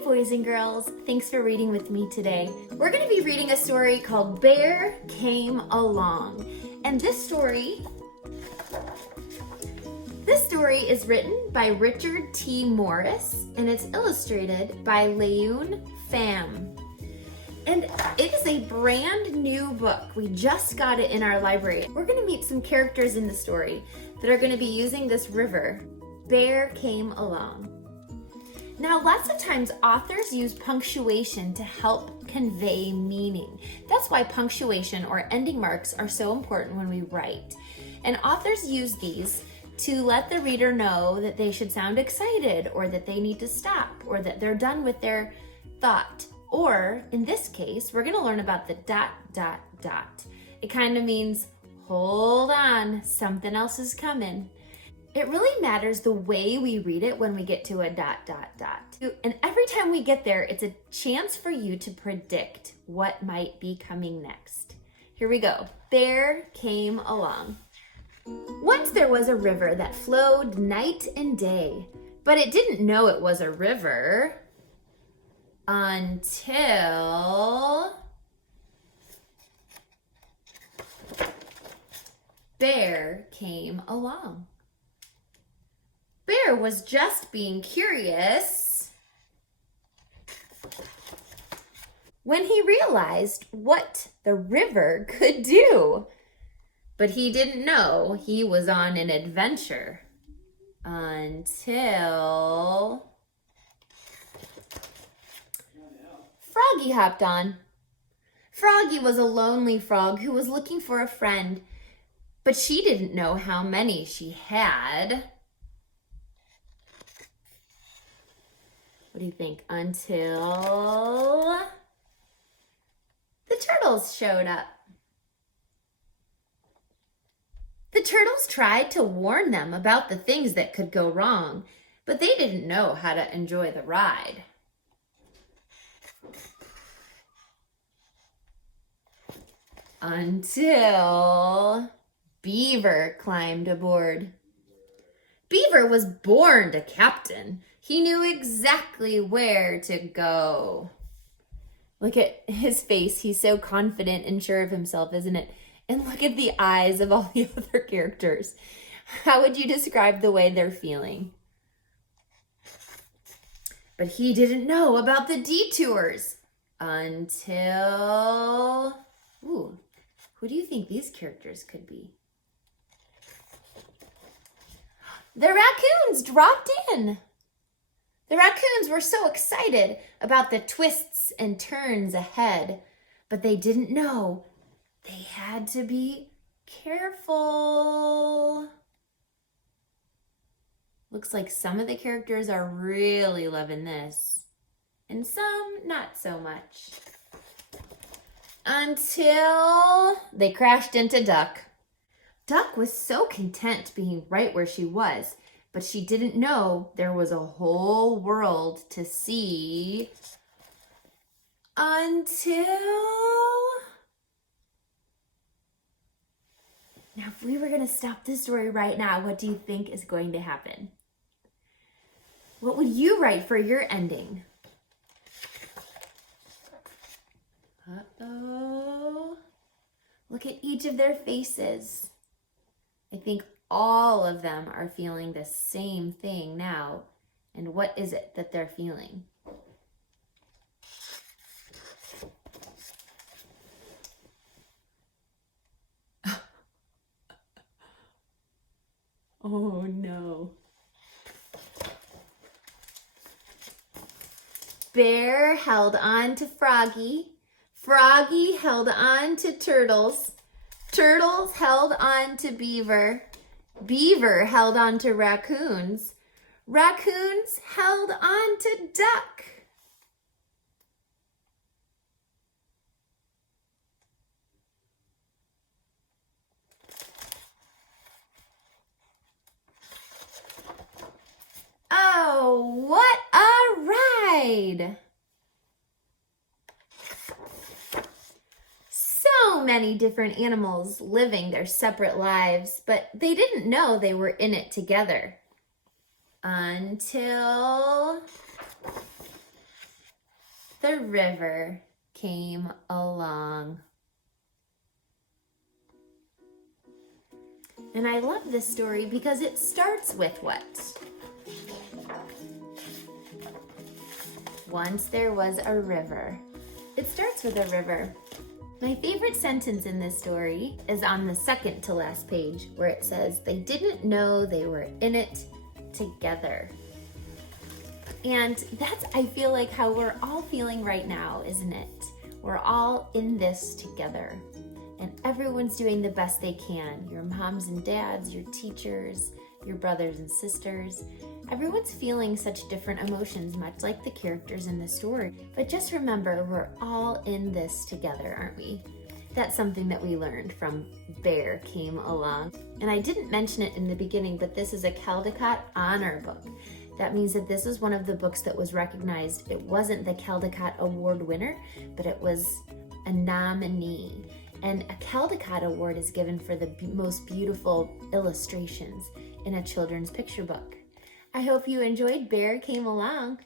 Hey boys and girls, thanks for reading with me today. We're going to be reading a story called Bear Came Along. And this story is written by Richard T. Morris and it's illustrated by Leun Pham. And it is a brand new book. We just got it in our library. We're going to meet some characters in the story that are going to be using this river. Bear came along. Now, lots of times authors use punctuation to help convey meaning. That's why punctuation or ending marks are so important when we write. And authors use these to let the reader know that they should sound excited or that they need to stop or that they're done with their thought. Or in this case, we're going to learn about the ... It kind of means, hold on, something else is coming. It really matters the way we read it when we get to a ... And every time we get there, it's a chance for you to predict what might be coming next. Here we go. Bear came along. Once there was a river that flowed night and day, but it didn't know it was a river until Bear came along. Bear was just being curious when he realized what the river could do. But he didn't know he was on an adventure until Froggy hopped on. Froggy was a lonely frog who was looking for a friend, but she didn't know how many she had. What do you think? Until the turtles showed up. The turtles tried to warn them about the things that could go wrong, but they didn't know how to enjoy the ride. Until Beaver climbed aboard. Beaver was born a captain. He knew exactly where to go. Look at his face. He's so confident and sure of himself, isn't it? And look at the eyes of all the other characters. How would you describe the way they're feeling? But he didn't know about the detours until... Ooh, who do you think these characters could be? The raccoons dropped in. The raccoons were so excited about the twists and turns ahead, but they didn't know they had to be careful. Looks like some of the characters are really loving this, and some not so much. Until they crashed into Duck. Duck was so content being right where she was, but she didn't know there was a whole world to see until... Now, if we were going to stop this story right now, what do you think is going to happen? What would you write for your ending? Uh-oh. Look at each of their faces. I think all of them are feeling the same thing now. And what is it that they're feeling? Oh no. Bear held on to Froggy. Froggy held on to Turtles. Turtles held on to Beaver. Beaver held on to raccoons. Raccoons held on to Duck. Oh, what a ride! So many different animals living their separate lives, but they didn't know they were in it together. Until the river came along. And I love this story because it starts with what? Once there was a river. It starts with a river. My favorite sentence in this story is on the second to last page, where it says, they didn't know they were in it together. And that's, I feel like, how we're all feeling right now, isn't it? We're all in this together. And everyone's doing the best they can. Your moms and dads, your teachers, your brothers and sisters. Everyone's feeling such different emotions, much like the characters in the story. But just remember, we're all in this together, aren't we? That's something that we learned from Bear Came Along. And I didn't mention it in the beginning, but this is a Caldecott Honor Book. That means that this is one of the books that was recognized. It wasn't the Caldecott Award winner, but it was a nominee. And a Caldecott Award is given for the most beautiful illustrations in a children's picture book. I hope you enjoyed Bear Came Along.